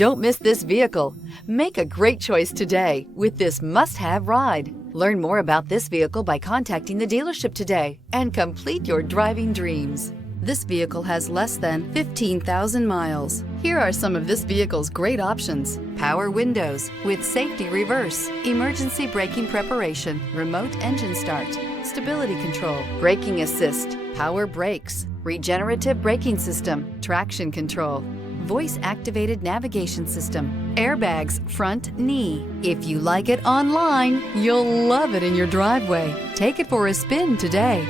Don't miss this vehicle. Make a great choice today with this must-have ride. Learn more about this vehicle by contacting the dealership today and complete your driving dreams. This vehicle has less than 15,000 miles. Here are some of this vehicle's great options: power windows with safety reverse, emergency braking preparation, remote engine start, stability control, braking assist, power brakes, regenerative braking system, traction control, voice-activated navigation system, airbags, front knee. If you like it online, you'll love it in your driveway. Take it for a spin today.